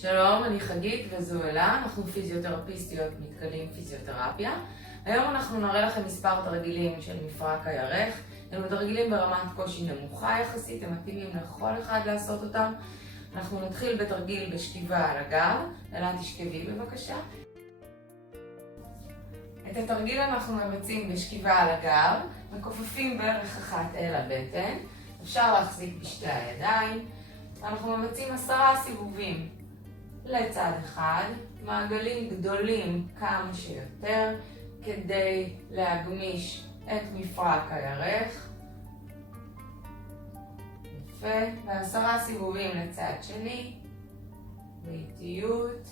שלום, אני חגית וזו אלה, אנחנו פיזיותרפיסטיות מתקלים פיזיותרפיה. היום אנחנו נראה לכם מספר תרגילים של מפרק הירך. הם תרגילים ברמת קושי נמוכה יחסית, הם מתאימים לכל אחד לעשות אותם. אנחנו נתחיל בתרגיל בשכיבה על הגב. אלה, תשכבי בבקשה. את התרגיל אנחנו מבצעים בשכיבה על הגב, מכופפים ברך אחת אל הבטן. אפשר להחזיק בשתי הידיים. אנחנו מבצעים 10 סיבובים לצד אחד, מעגלים גדולים כמה שיותר, כדי להגמיש את מפרק הירך. יפה, ו10 סיבובים לצד שני, באיטיות,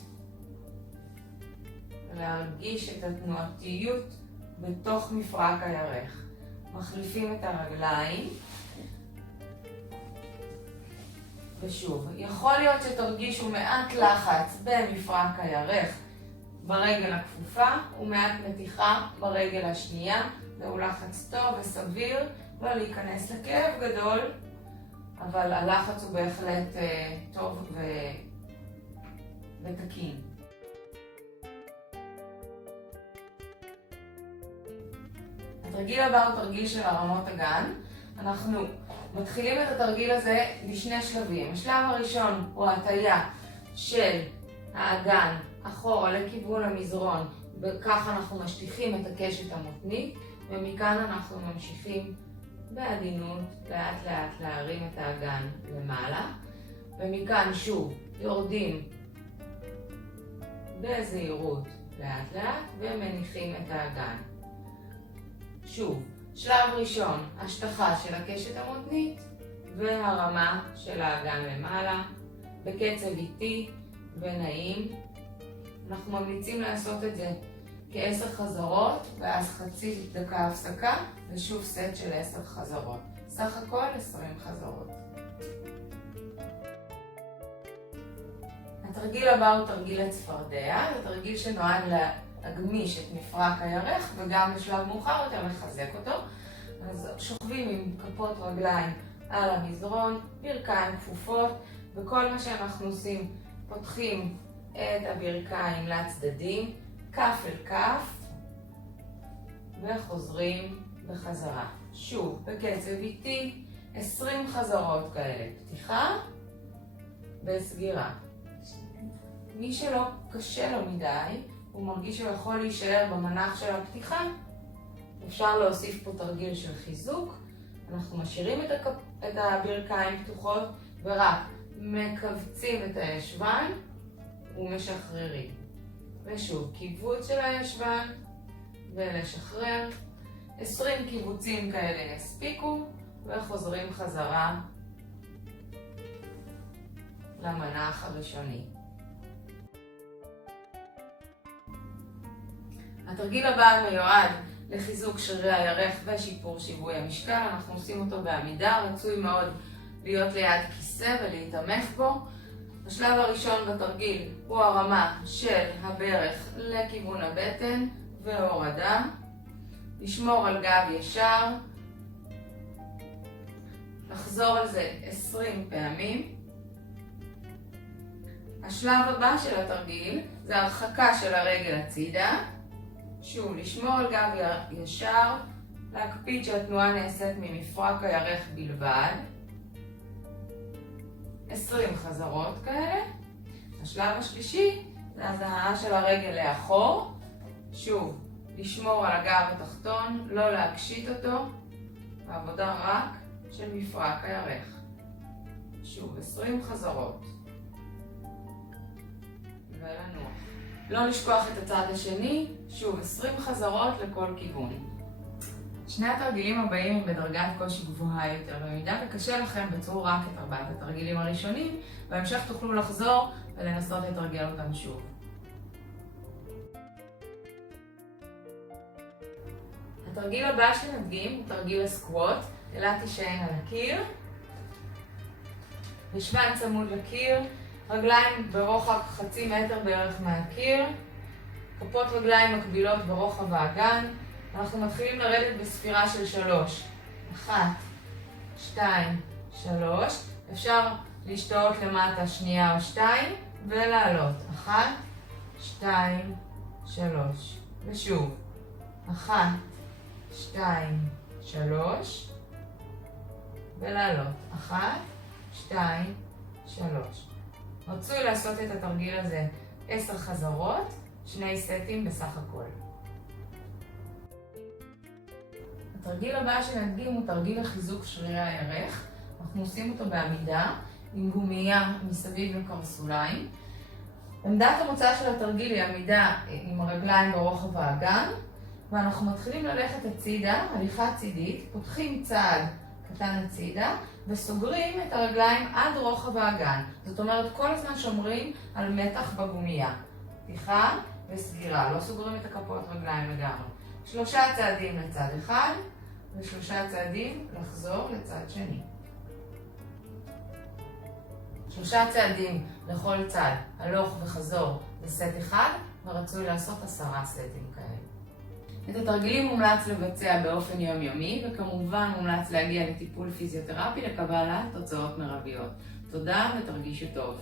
להרגיש את התנועתיות בתוך מפרק הירך. מחליפים את הרגליים. ושוב, יכול להיות שתרגישו מעט לחץ במפרק הירך ברגל הכפופה ומעט מתיחה ברגל השנייה. זהו לחץ טוב וסביר, לא להיכנס לכאב גדול, אבל הלחץ הוא בהחלט טוב ותקין. התרגיל הבא הוא תרגיל של הרמות אגן. אנחנו מתחילים את התרגיל הזה בשני שלבים. השלב הראשון הוא הטיה של האגן אחורה לכיוון המזרון, וכך אנחנו משטיחים את הקשת המותנית, ומכאן אנחנו ממשיכים בעדינות לאט לאט להרים את האגן למעלה, ומכאן שוב יורדים בזהירות לאט לאט ומניחים את האגן. שוב, שלב ראשון, השטחה של הקשת המותנית והרמה של האגן למעלה, בקצב איטי ונעים. אנחנו ממליצים לעשות את זה כ10 חזרות, ואז חצי דקה הפסקה, ושוב סט של 10 חזרות. סך הכל 20 חזרות. התרגיל הבא הוא תרגיל הצפרדע. זה תרגיל שנועד להגמיש את מפרק הירך, וגם בשלב מאוחר יותר לחזק אותו. אז שוכבים עם כפות רגליים על המזרון, ברכיים כפופות, וכל מה שאנחנו עושים, פותחים את הברכיים לצדדים, כף אל כף, וחוזרים בחזרה. שוב, בקצב איטי, 20 חזרות כאלה. פתיחה וסגירה. מי שלא קשה לו מדי, הוא מרגיש שהוא יכול להישאר במנח של הפתיחה, אפשר להוסיף פה תרגיל של חיזוק. אנחנו משאירים את הברכיים פתוחות ורק מקבצים את הישבן ומשחררים. ושוב, קיבוץ של הישבן ולשחרר. 20 קיבוצים כאלה יספיקו, וחוזרים חזרה למנח הראשוני. התרגיל הבא מיועד לחיזוק שרירי הירך ושיפור שיווי המשקל. אנחנו עושים אותו בעמידה, רצוי מאוד להיות ליד כיסא ולהתאמך בו. השלב הראשון בתרגיל הוא הרמה של הברך לכיוון הבטן והורדה. לשמור על גב ישר. לחזור על זה 20 פעמים. השלב הבא של התרגיל זה הרחקה של הרגל הצידה. שוב, לשמור על גב ישר, להקפיד שהתנועה נעשית ממפרק הירך בלבד. 20 חזרות כאלה. השלב השלישי זה הזעה של הרגל לאחור. שוב, לשמור על הגב התחתון, לא להקשיט אותו, ועבודה רק של מפרק הירך. שוב, 20 חזרות. ולנוח. לא לשכוח את הצד השני, שוב 20 חזרות לכל כיוון. שני התרגילים הבאים הם בדרגת קושי גבוהה יותר, במידה וקשה לכם בצעו רק את 4 התרגילים הראשונים, בהמשך תוכלו לחזור ולנסות לתרגל אותם שוב. התרגיל הבא שנדגים הוא תרגיל הסקווט. אלה תישען על הקיר, ישבן צמוד לקיר, רגליים ברוחב חצי מטר בערך מהקיר, כפות רגליים מקבילות ברוחב האגן. אנחנו מתחילים לרדת בספירה של 3. 1, 2, 3. אפשר להשתאות למטה שנייה או 2, ולעלות. 1, 2, 3. ושוב. 1, 2, 3. ולעלות. 1, 2, 3. רצוי לעשות את התרגיל הזה 10 חזרות, 2 סטים בסך הכל. התרגיל הבא שנדגים הוא תרגיל לחיזוק שרירי הירך. אנחנו עושים אותו בעמידה עם גומייה מסביב לקרסוליים. עמדת המוצא של התרגיל היא עמידה עם הרגליים ברוחב האגן, ואנחנו מתחילים ללכת הצידה, הליכה צידית, פותחים צעד קטן הצידה וסוגרים את הרגליים עד רוחב האגן. זאת אומרת, כל הזמן שומרים על מתח בגומייה. פתיחה וסגירה, לא סוגרים את הכפות רגליים לגמרי. 3 צעדים לצד אחד ו3 צעדים לחזור לצד שני. 3 צעדים לכל צד, הלוך וחזור לסט אחד, ורצוי לעשות 10 סטים כאלה. את התרגילים מומלץ לבצע באופן יומיומי, וכמובן מומלץ להגיע לטיפול פיזיותרפי לקבלת תוצאות מרביות. תודה ותרגישו טוב.